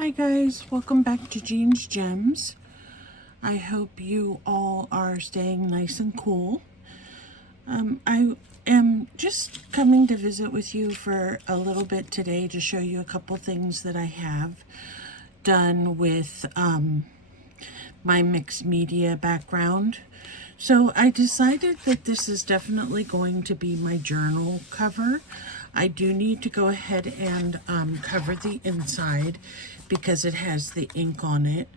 Hi guys, welcome back to Jean's Gems. I hope you all are staying nice and cool. I am just coming to visit with you for a little bit today to show you a couple things that I have done with my mixed media background. So I decided that this is definitely going to be my journal cover. I do need to go ahead and cover the inside because it has the ink on it.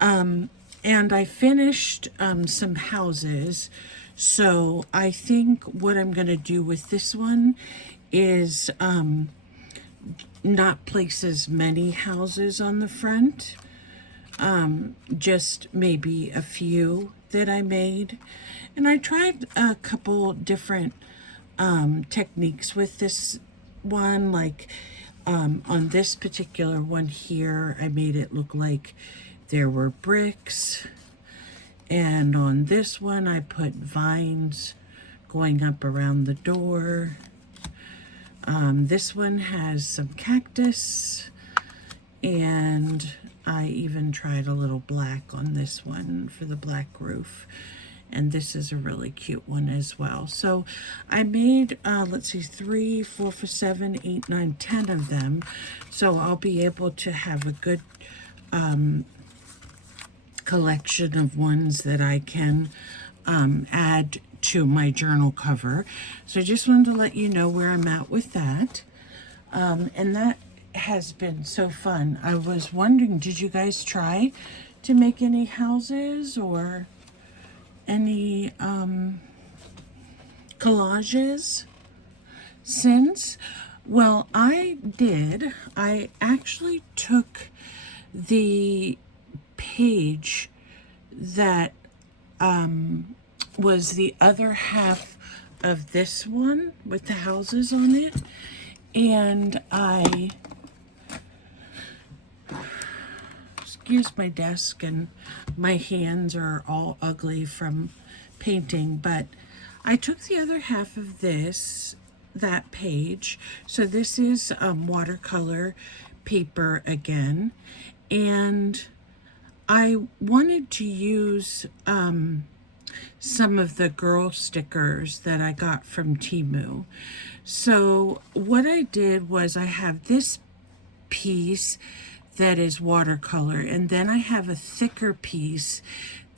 And I finished some houses. So I think what I'm going to do with this one is not place as many houses on the front. Just maybe a few that I made. And I tried a couple different techniques with this one, like on this particular one here, I made it look like there were bricks. And on this one, I put vines going up around the door. This one has some cactus, and I even tried a little black on this one for the black roof. And this is a really cute one as well. So I made, let's see, 3, 4, 5, 7, 8, 9, 10 of them. So I'll be able to have a good collection of ones that I can add to my journal cover. So I just wanted to let you know where I'm at with that. And that has been so fun. I was wondering, did you guys try to make any houses or any collages since? Well, I did. I actually took the page that was the other half of this one with the houses on it, and I, excuse my desk, and my hands are all ugly from painting, but I took the other half of that page. So this is watercolor paper again, and I wanted to use some of the girl stickers that I got from Temu. So what I did was I have this piece that is watercolor, and then I have a thicker piece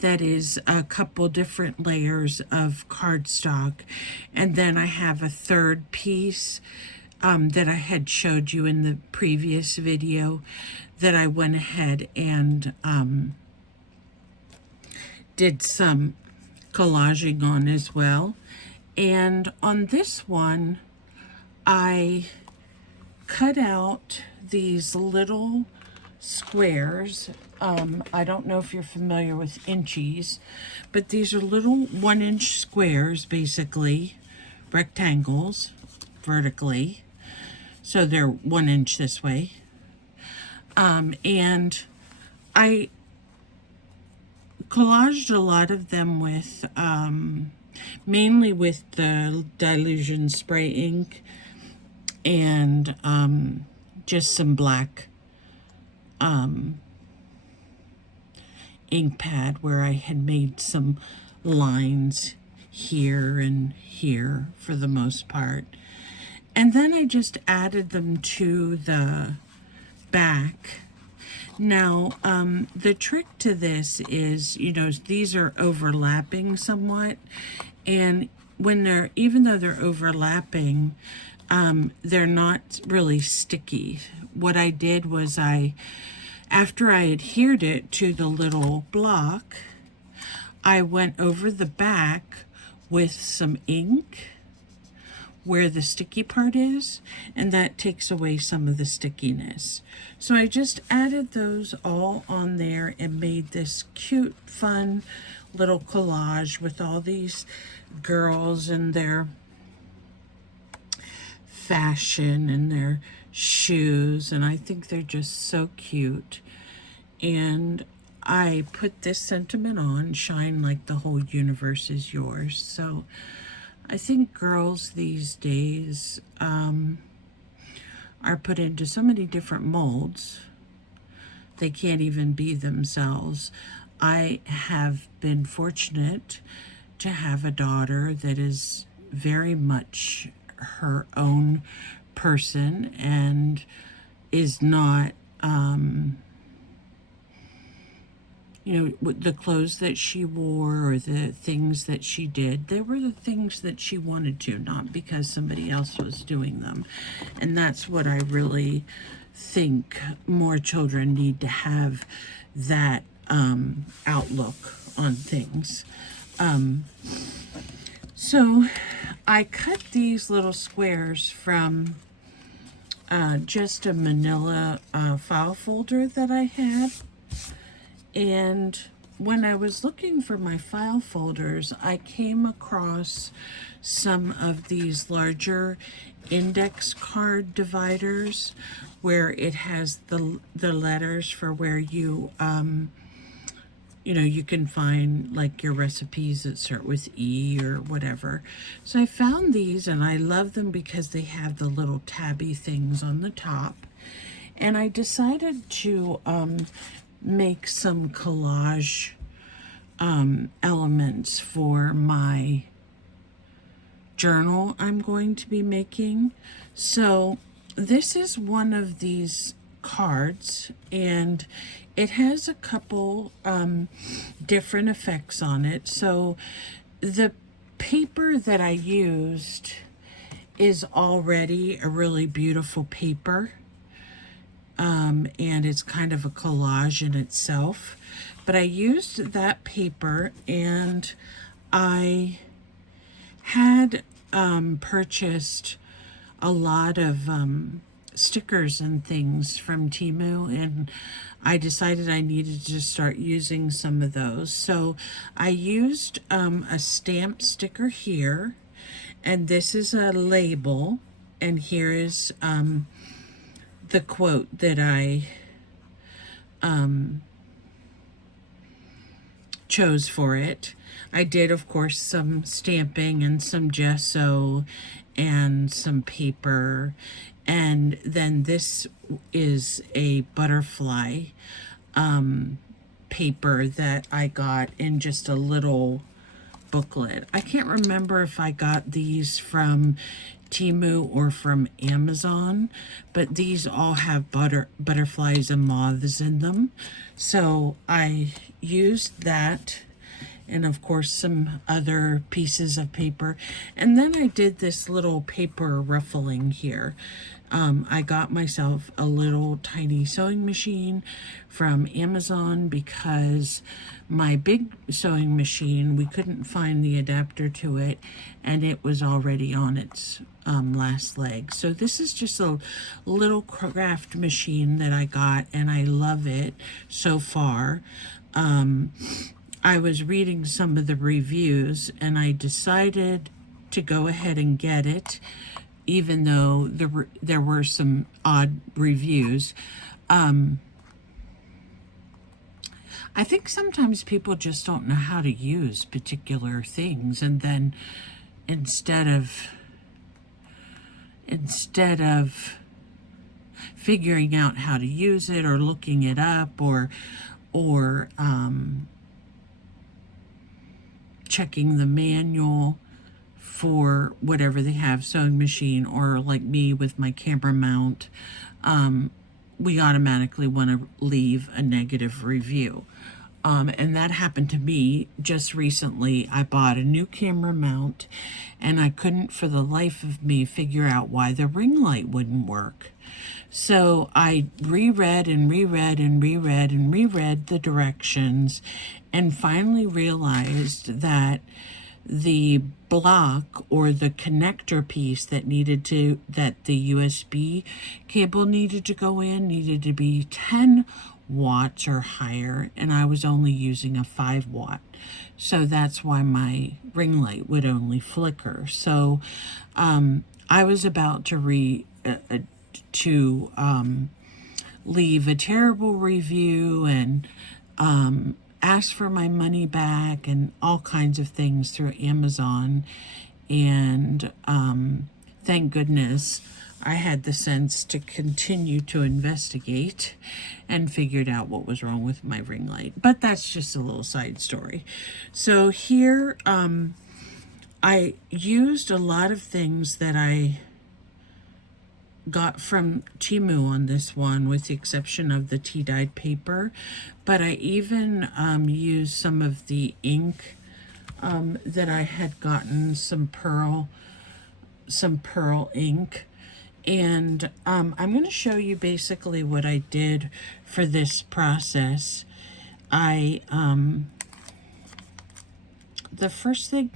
that is a couple different layers of cardstock, and then I have a third piece that I had showed you in the previous video that I went ahead and did some collaging on as well. And on this one, I cut out these little squares. I don't know if you're familiar with inchies, but these are little 1-inch squares, basically, rectangles, vertically. So they're 1 inch this way. And I collaged a lot of them with, mainly with the Dilution spray ink and just some black ink pad where I had made some lines here and here for the most part. And then I just added them to the back. Now, the trick to this is, these are overlapping somewhat, and when even though they're overlapping, they're not really sticky. What I did was after I adhered it to the little block, I went over the back with some ink where the sticky part is, and that takes away some of the stickiness. So I just added those all on there and made this cute, fun little collage with all these girls and their fashion and their shoes, and I think they're just so cute. And I put this sentiment on, shine like the whole universe is yours. So I think girls these days are put into so many different molds they can't even be themselves. I have been fortunate to have a daughter that is very much her own person and is not, the clothes that she wore or the things that she did, they were the things that she wanted to, not because somebody else was doing them. And that's what I really think more children need to have, that outlook on things. So I cut these little squares from just a manila file folder that I had. And when I was looking for my file folders, I came across some of these larger index card dividers where it has the letters for where you you can find like your recipes that start with E or whatever. So I found these and I love them because they have the little tabby things on the top. And I decided to make some collage elements for my journal I'm going to be making. So this is one of these cards, and it has a couple different effects on it. So the paper that I used is already a really beautiful paper. And it's kind of a collage in itself. But I used that paper, and I had purchased a lot of stickers and things from Temu, and I decided I needed to start using some of those. So I used a stamp sticker here, and this is a label, and here is the quote that I chose for it. I did, of course, some stamping and some gesso and some paper. And then this is a butterfly paper that I got in just a little booklet. I can't remember if I got these from Temu or from Amazon, but these all have butterflies and moths in them. So I used that, and of course some other pieces of paper. And then I did this little paper ruffling here. I got myself a little tiny sewing machine from Amazon because my big sewing machine, we couldn't find the adapter to it, and it was already on its last leg. So this is just a little craft machine that I got, and I love it so far. I was reading some of the reviews, and I decided to go ahead and get it, even though there were some odd reviews. I think sometimes people just don't know how to use particular things, and then instead of figuring out how to use it or looking it up or checking the manual for whatever they have, sewing machine, or like me with my camera mount, we automatically want to leave a negative review. And that happened to me just recently. I bought a new camera mount, and I couldn't for the life of me figure out why the ring light wouldn't work. So I reread and reread and reread and reread the directions, and finally realized that the block or the connector piece that the USB cable needed to go in needed to be 10 watts or higher, and I was only using a 5 watt. So that's why my ring light would only flicker. So I was about to leave a terrible review and ask for my money back and all kinds of things through Amazon. And thank goodness I had the sense to continue to investigate and figured out what was wrong with my ring light. But that's just a little side story. So here, I used a lot of things that I got from Temu on this one, with the exception of the tea-dyed paper. But I even used some of the ink that I had gotten, some pearl ink. And I'm going to show you basically what I did for this process. The first thing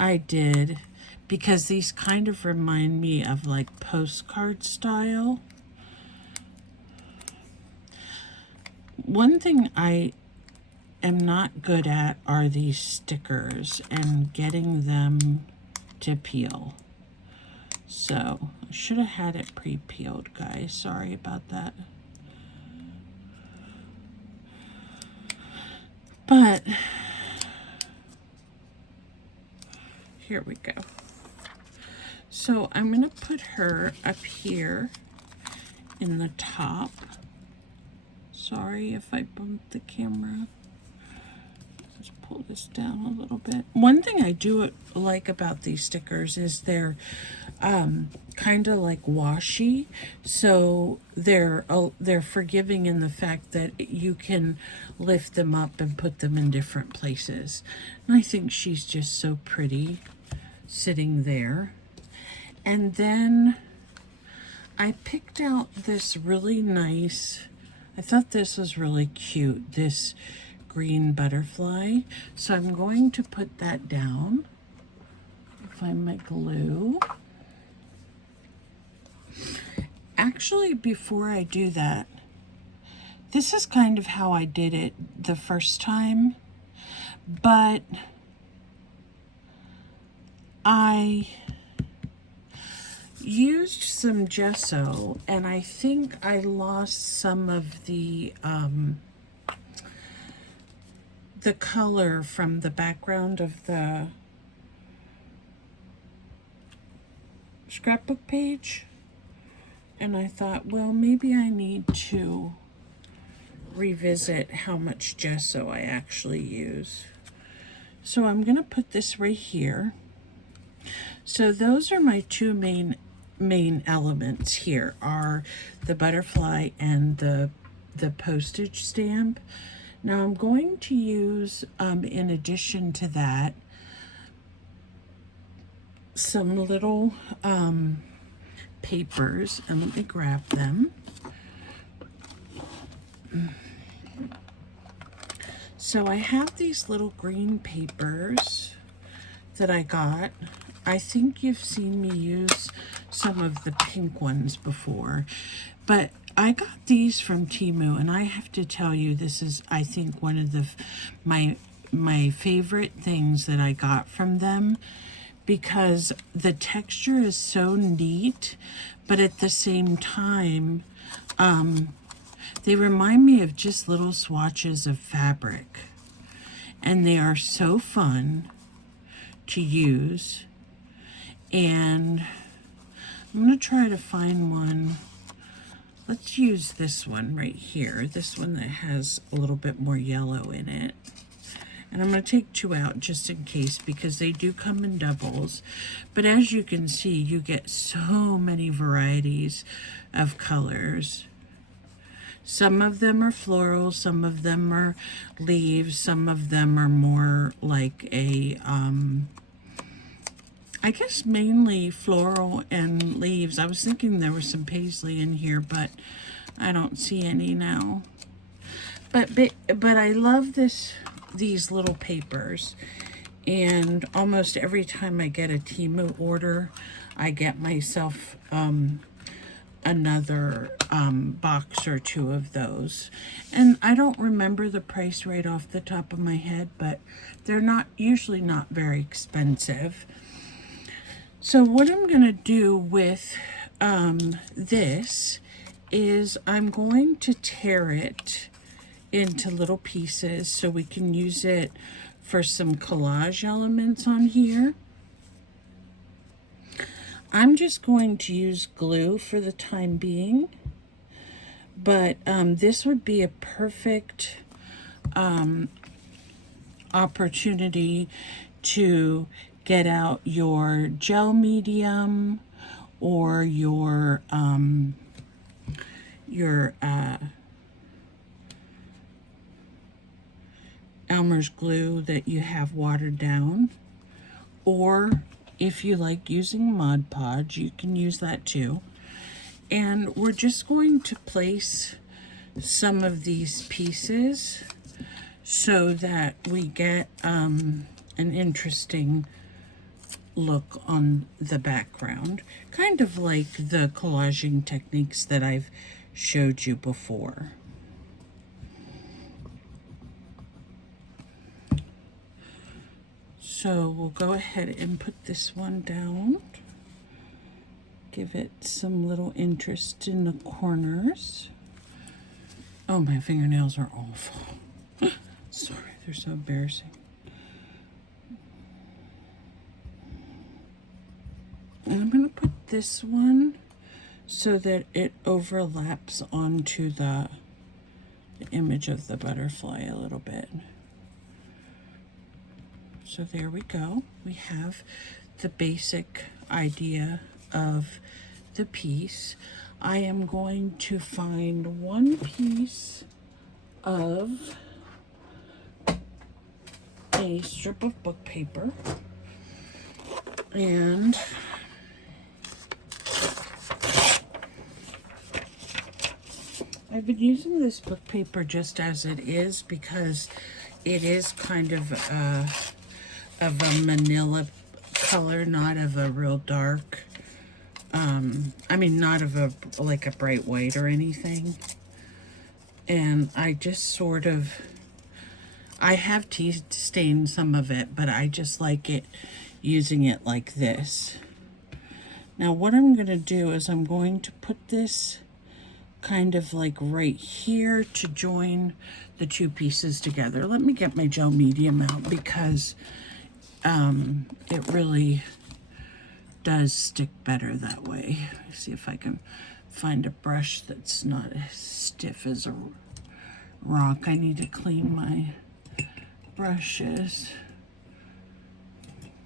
I did, because these kind of remind me of like postcard style. One thing I am not good at are these stickers and getting them to peel. So I should have had it pre-peeled, guys. Sorry about that. But here we go. So I'm going to put her up here in the top. Sorry if I bumped the camera. Let's pull this down a little bit. One thing I do like about these stickers is they're kind of like washi, so they're forgiving in the fact that you can lift them up and put them in different places. And I think she's just so pretty sitting there. And then I picked out this really nice, I thought this was really cute, this green butterfly. So I'm going to put that down. Find my glue. Actually, before I do that, this is kind of how I did it the first time, but I used some gesso, and I think I lost some of the color from the background of the scrapbook page. And I thought, well, maybe I need to revisit how much gesso I actually use. So I'm going to put this right here. So those are my two main elements here, are the butterfly and the postage stamp. Now I'm going to use, in addition to that, some little papers, and let me grab them. So I have these little green papers that I got. I think you've seen me use some of the pink ones before, but I got these from Temu, and I have to tell you, this is, I think, one of my favorite things that I got from them, because the texture is so neat, but at the same time, they remind me of just little swatches of fabric, and they are so fun to use. And I'm going to try to find one. Let's use this one right here, this one that has a little bit more yellow in it. And I'm going to take two out just in case, because they do come in doubles. But as you can see, you get so many varieties of colors. Some of them are floral, some of them are leaves, some of them are more like a, I guess mainly floral and leaves. I was thinking there was some paisley in here, but I don't see any now. But I love these little papers, and almost every time I get a Temu order, I get myself another box or two of those. And I don't remember the price right off the top of my head, but they're usually not very expensive. So what I'm going to do with this is I'm going to tear it into little pieces so we can use it for some collage elements on here. I'm just going to use glue for the time being, but this would be a perfect opportunity to get out your gel medium or your Elmer's glue that you have watered down, or if you like using Mod Podge, you can use that too. And we're just going to place some of these pieces so that we get an interesting look on the background, kind of like the collaging techniques that I've showed you before. So we'll go ahead and put this one down. Give it some little interest in the corners. Oh, my fingernails are awful. Sorry, they're so embarrassing. And I'm going to put this one so that it overlaps onto the image of the butterfly a little bit. So there we go. We have the basic idea of the piece. I am going to find one piece of a strip of book paper, and I've been using this book paper just as it is because it is kind of a manila color, not of a real dark, I mean, not of a like a bright white or anything. And I just sort of, I have tea stained some of it, but I just like it using it like this. Now what I'm going to do is I'm going to put this kind of like right here to join the two pieces together. Let me get my gel medium out because it really does stick better that way. Let's see if I can find a brush that's not as stiff as a rock. I need to clean my brushes.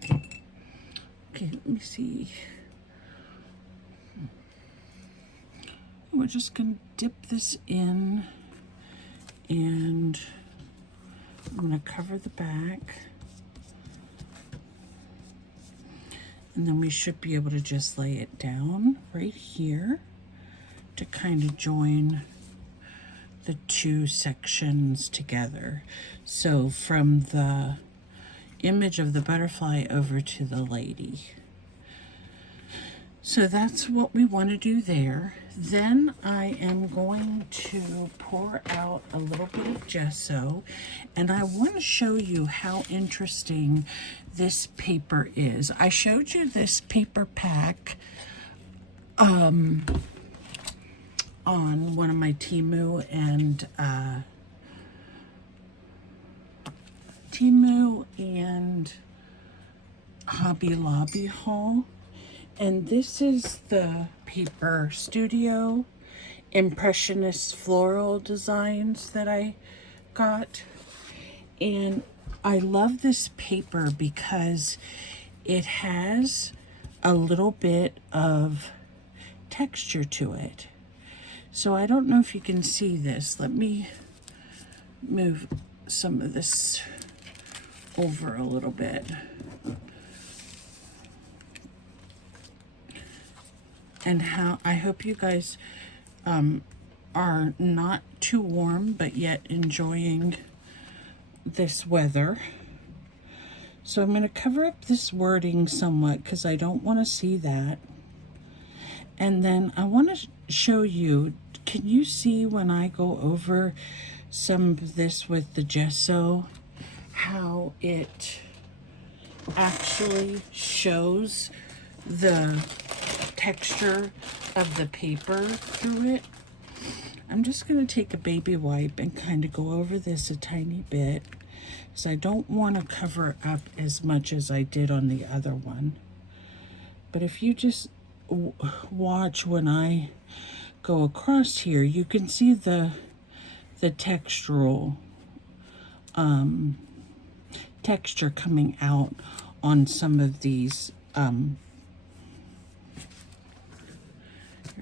Okay, let me see. We're just going to dip this in, and I'm going to cover the back. And then we should be able to just lay it down right here to kind of join the two sections together. So from the image of the butterfly over to the lady. So that's what we want to do there. Then I am going to pour out a little bit of gesso, and I want to show you how interesting this paper is. I showed you this paper pack on one of my Temu and Hobby Lobby haul. And this is the paper Studio Impressionist Floral Designs that I got. And I love this paper because it has a little bit of texture to it. So I don't know if you can see this. Let me move some of this over a little bit. And how I hope you guys are not too warm, but yet enjoying this weather. So I'm going to cover up this wording somewhat because I don't want to see that. And then I want to show you, can you see when I go over some of this with the gesso, how it actually shows the texture of the paper through it? I'm just going to take a baby wipe and kind of go over this a tiny bit because I don't want to cover up as much as I did on the other one. But if you just watch when I go across here, you can see the textural texture coming out on some of these. Here,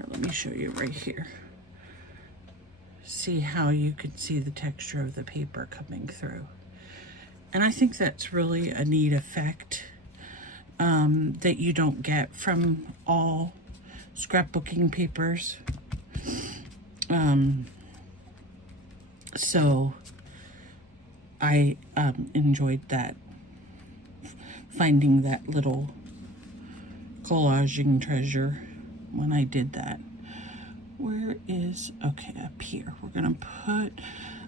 let me show you right here. See how you can see the texture of the paper coming through. And I think that's really a neat effect that you don't get from all scrapbooking papers. So I enjoyed that, finding that little collaging treasure when I did that. Where is, okay, up here. We're gonna put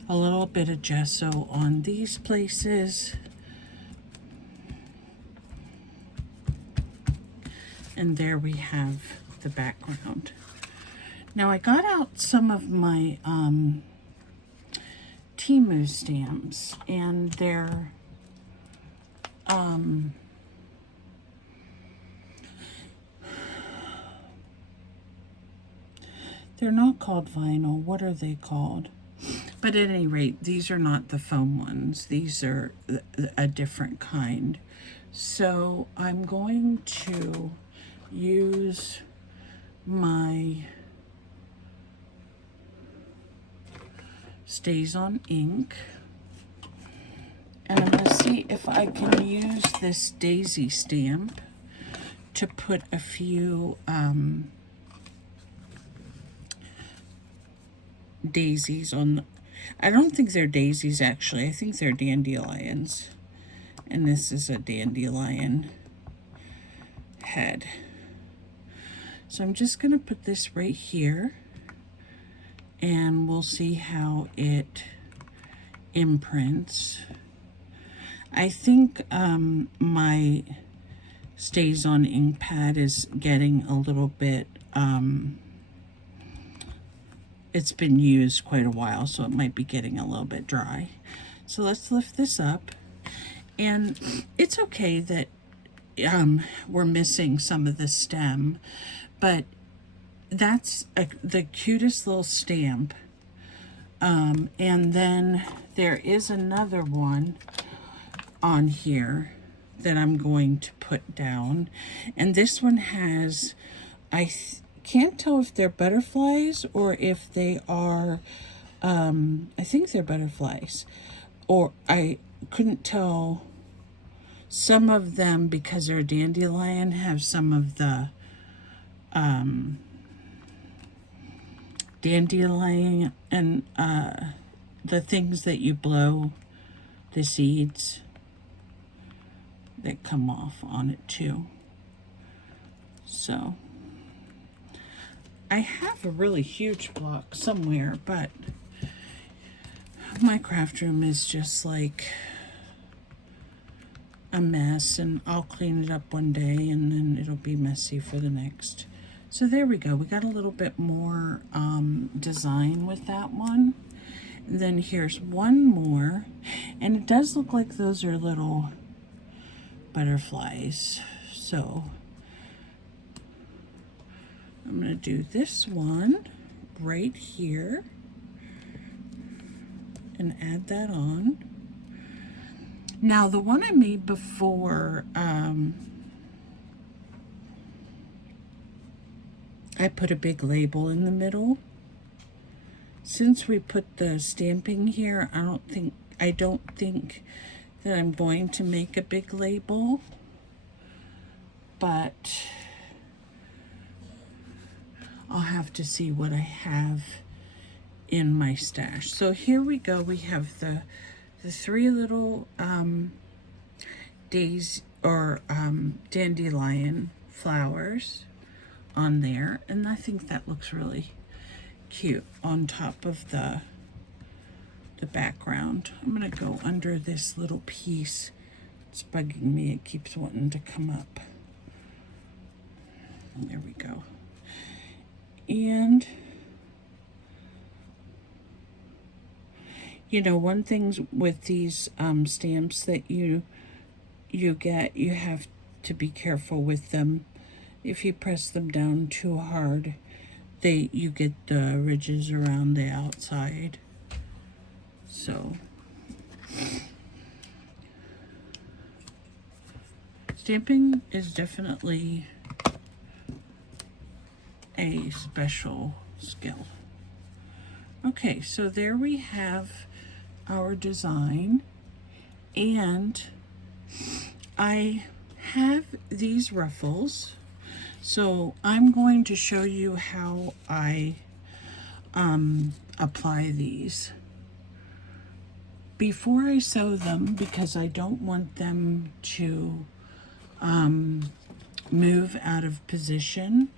a little bit of gesso on these places. And there we have the background. Now I got out some of my Temu stamps, and they're not called vinyl. What are they called? But at any rate, these are not the foam ones. These are a different kind. So I'm going to use my Stays on ink, and I'm going to see if I can use this daisy stamp to put a few daisies on. I don't think they're daisies, actually. I think they're dandelions, and this is a dandelion head. So I'm just going to put this right here, and we'll see how it imprints. I think my Stays on ink pad is getting a little bit, it's been used quite a while, so it might be getting a little bit dry. So let's lift this up, and it's okay that we're missing some of the stem, but that's the cutest little stamp. And then there is another one on here that I'm going to put down, and this one has, I can't tell if they're butterflies or if they are, I think they're butterflies, or I couldn't tell. Some of them, because they're dandelion, have some of the dandelion and the things that you blow, the seeds that come off on it too. So I have a really huge block somewhere, but my craft room is just like a mess, and I'll clean it up one day and then it'll be messy for the next. So there we go. We got a little bit more design with that one. And then here's one more, and it does look like those are little butterflies. So I'm going to do this one right here and add that on. Now the one I made before, I put a big label in the middle. Since we put the stamping here, I don't think that I'm going to make a big label, but I'll have to see what I have in my stash. So here we go. We have the three little dandelion flowers on there, and I think that looks really cute on top of the background. I'm gonna go under this little piece. It's bugging me. It keeps wanting to come up. And there we go. And you know, one thing with these stamps that you get, you have to be careful with them if you press them down too hard, you get the ridges around the outside. So stamping is definitely a special skill. Okay, so there we have our design, and I have these ruffles, so I'm going to show you how I apply these. Before I sew them, because I don't want them to move out of position,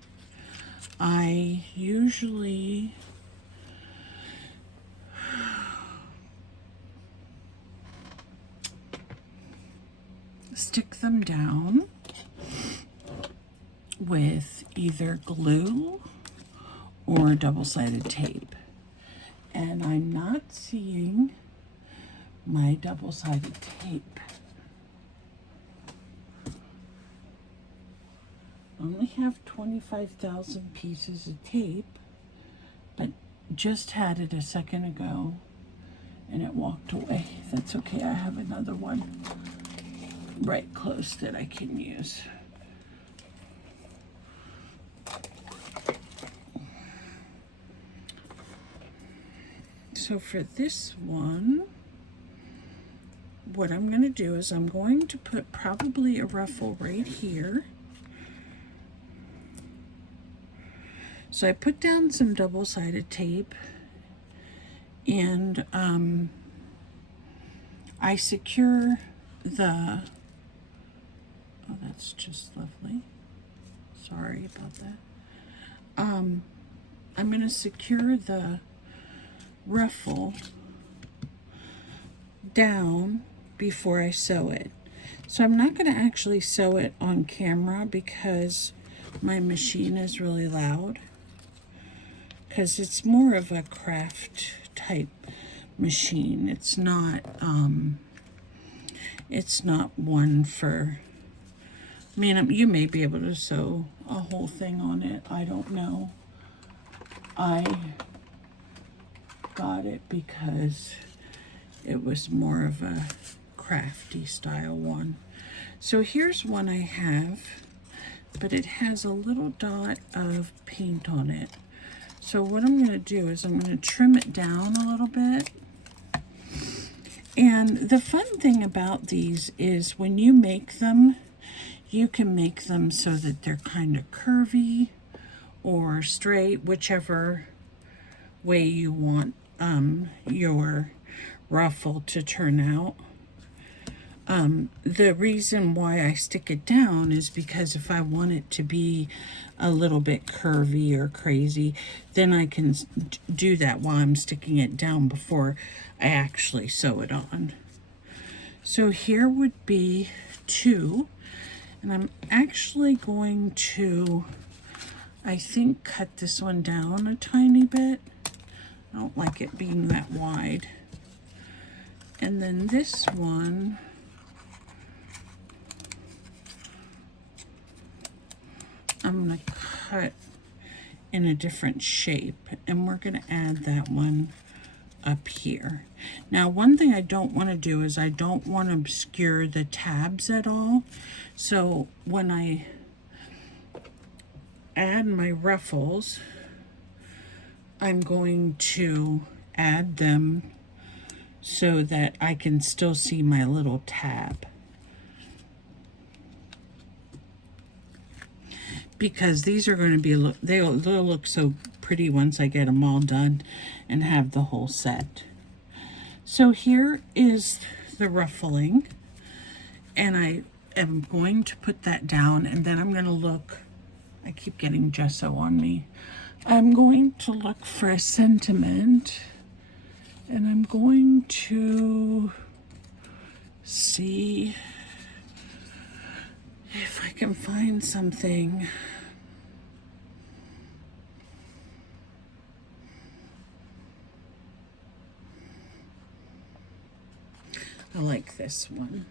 I usually stick them down with either glue or double-sided tape. And I'm not seeing my double-sided tape. I only have 25,000 pieces of tape, but just had it a second ago and it walked away. That's okay, I have another one right close that I can use. So for this one, what I'm going to do is I'm going to put probably a ruffle right here. So I put down some double-sided tape, and I secure the, oh, that's just lovely. Sorry about that. I'm going to secure the ruffle down before I sew it. So I'm not going to actually sew it on camera because my machine is really loud, because it's more of a craft type machine. It's not one for, I mean, you may be able to sew a whole thing on it. I don't know. I got it because it was more of a crafty style one. So here's one I have, but it has a little dot of paint on it. So what I'm going to do is I'm going to trim it down a little bit. And the fun thing about these is when you make them, you can make them so that they're kind of curvy or straight, whichever way you want your ruffle to turn out. The reason why I stick it down is because if I want it to be a little bit curvy or crazy, then I can do that while I'm sticking it down before I actually sew it on. So here would be two, and I'm actually going to, I think, cut this one down a tiny bit. I don't like it being that wide. And then this one, I'm going to cut in a different shape, and we're going to add that one up here. Now, one thing I don't want to do is I don't want to obscure the tabs at all. So when I add my ruffles, I'm going to add them so that I can still see my little tab. Because these are going to be, they'll look so pretty once I get them all done and have the whole set. So here is the ruffling, and I am going to put that down, and then I'm going to look, I keep getting gesso on me. I'm going to look for a sentiment, and I'm going to see if I can find something. I like this one.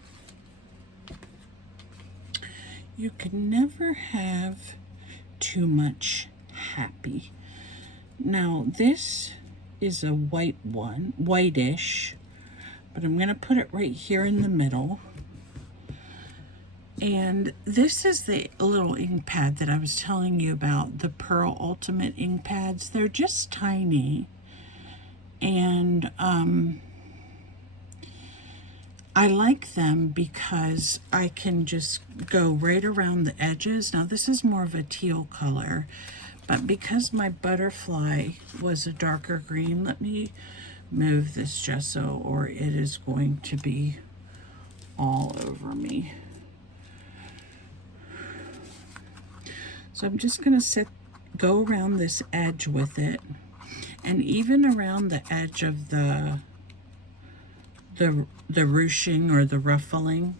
You can never have too much happy. Now this is a white one, whitish, but I'm going to put it right here in the middle. And this is the little ink pad that I was telling you about, the Pearl Ultimate ink pads. They're just tiny. And I like them because I can just go right around the edges. Now this is more of a teal color, but because my butterfly was a darker green, let me move this gesso or it is going to be all over me. So I'm just going to go around this edge with it, and even around the edge of the ruching or the ruffling.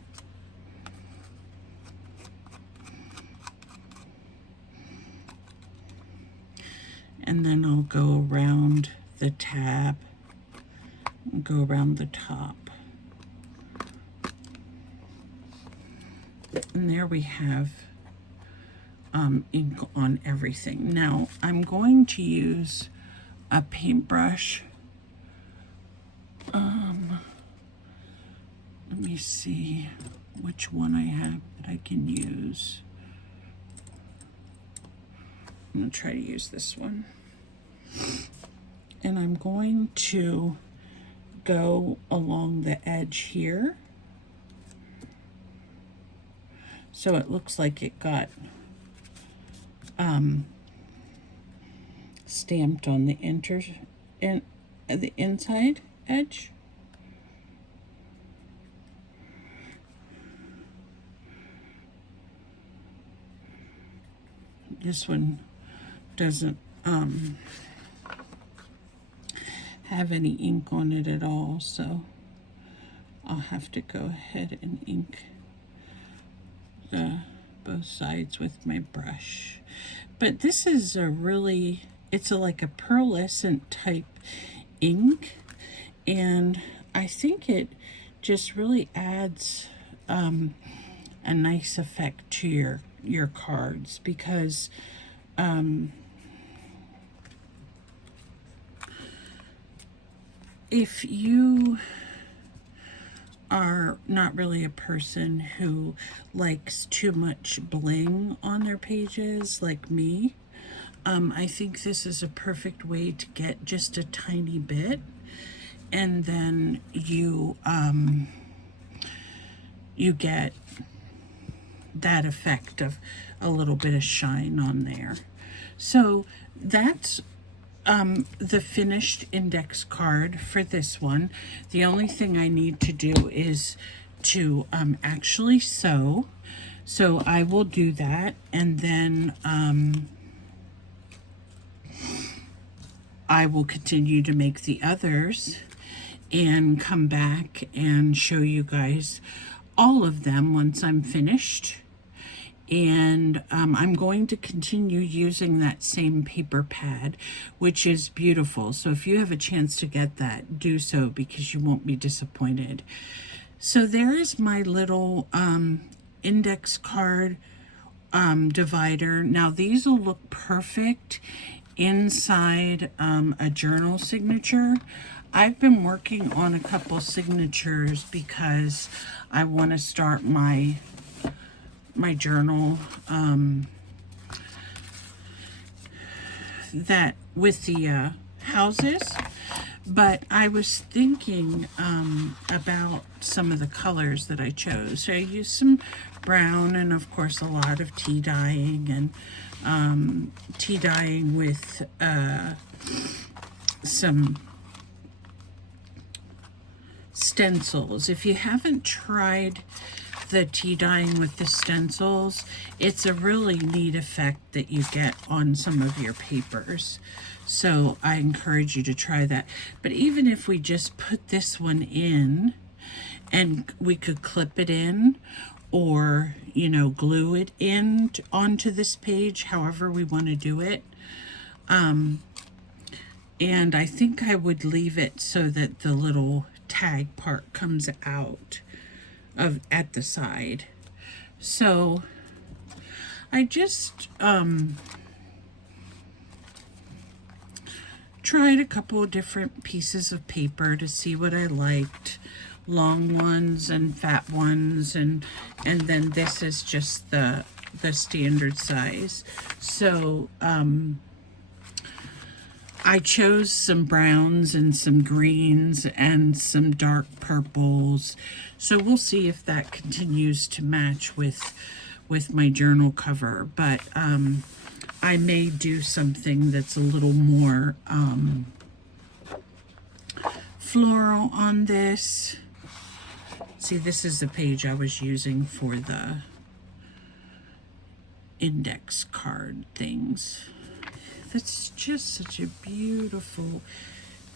And then I'll go around the tab and go around the top. And there we have ink on everything. Now I'm going to use a paintbrush. Let me see which one I have that I can use. I'm going to try to use this one. And I'm going to go along the edge here. So it looks like it got stamped on the the inside edge. This one doesn't have any ink on it at all, so I'll have to go ahead and ink both sides with my brush. But this is a really, it's like a pearlescent type ink, and I think it just really adds a nice effect to your cards, because if you are not really a person who likes too much bling on their pages like me, I think this is a perfect way to get just a tiny bit, and then you get that effect of a little bit of shine on there. So that's the finished index card for this one. The only thing I need to do is to actually sew. So I will do that, and then I will continue to make the others and come back and show you guys all of them once I'm finished. And I'm going to continue using that same paper pad, which is beautiful. So if you have a chance to get that, do so, because you won't be disappointed. So there is my little index card divider. Now these will look perfect inside a journal signature. I've been working on a couple signatures because I want to start my journal that with the houses, but I was thinking about some of the colors that I chose. So I used some brown, and of course a lot of tea dyeing, and tea dyeing with some stencils. If you haven't tried the tea dyeing with the stencils, it's a really neat effect that you get on some of your papers. So I encourage you to try that. But even if we just put this one in, and we could clip it in, or glue it in onto this page, however we want to do it. And I think I would leave it so that the little tag part comes out at the side. So I just tried a couple of different pieces of paper to see what I liked. Long ones and fat ones, and then this is just the standard size. So I chose some browns and some greens and some dark purples. So we'll see if that continues to match with my journal cover. But I may do something that's a little more floral on this. See, this is the page I was using for the index card things. That's just such a beautiful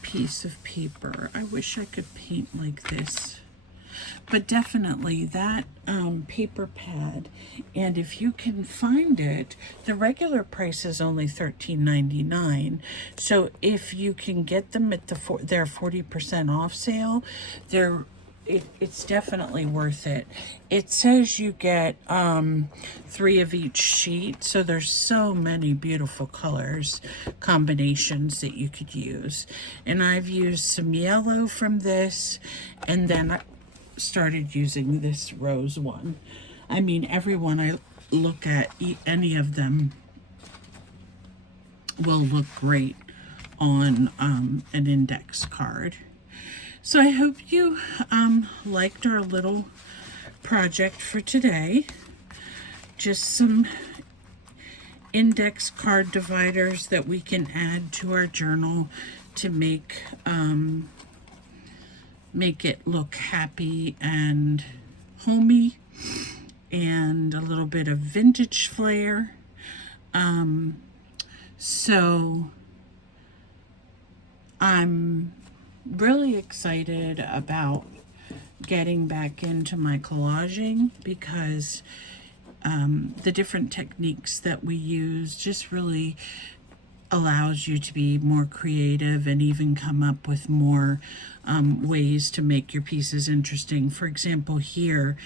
piece of paper. I wish I could paint like this. But definitely that paper pad, and if you can find it, the regular price is only $13.99. So if you can get them at their 40% off sale, it's definitely worth it. It says you get 3 of each sheet, so there's so many beautiful colors combinations that you could use. And I've used some yellow from this, and then I started using this rose one. I mean, everyone I look at, any of them will look great on an index card. So I hope you liked our little project for today. Just some index card dividers that we can add to our journal to make it look happy and homey, and a little bit of vintage flair. So I'm really excited about getting back into my collaging, because the different techniques that we use just really allows you to be more creative and even come up with more ways to make your pieces interesting. For example, here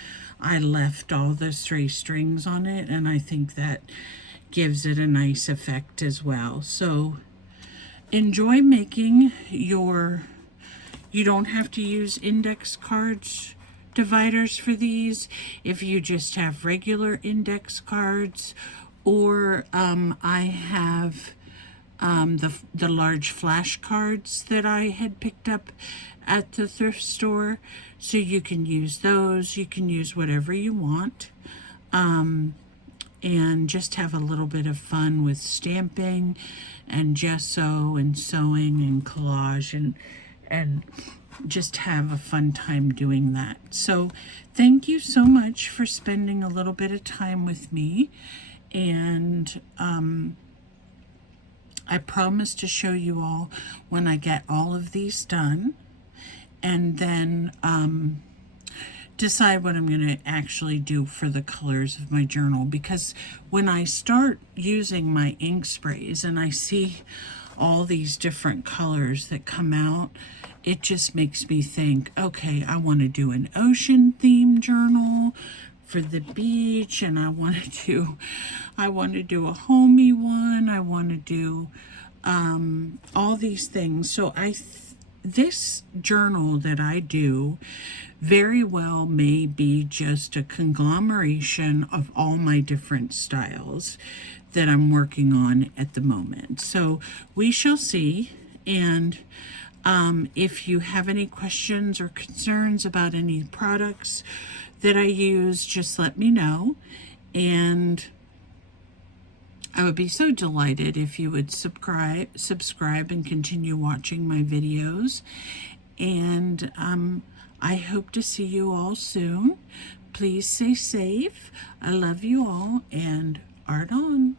I left all the stray strings on it, and I think that gives it a nice effect as well. So enjoy making your, you don't have to use index cards dividers for these. If you just have regular index cards, or I have the large flashcards that I had picked up at the thrift store, so you can use those. You can use whatever you want, and just have a little bit of fun with stamping and gesso and sewing and collage, and just have a fun time doing that. So thank you so much for spending a little bit of time with me, and I promise to show you all when I get all of these done, and then decide what I'm going to actually do for the colors of my journal. Because when I start using my ink sprays and I see all these different colors that come out, it just makes me think, okay, I want to do an ocean theme journal for the beach, and I want to do a homey one. I want to do all these things. So this journal that I do very well may be just a conglomeration of all my different styles that I'm working on at the moment. So we shall see. And if you have any questions or concerns about any products that I use, just let me know. And I would be so delighted if you would subscribe and continue watching my videos. And I hope to see you all soon. Please stay safe. I love you all, and art on.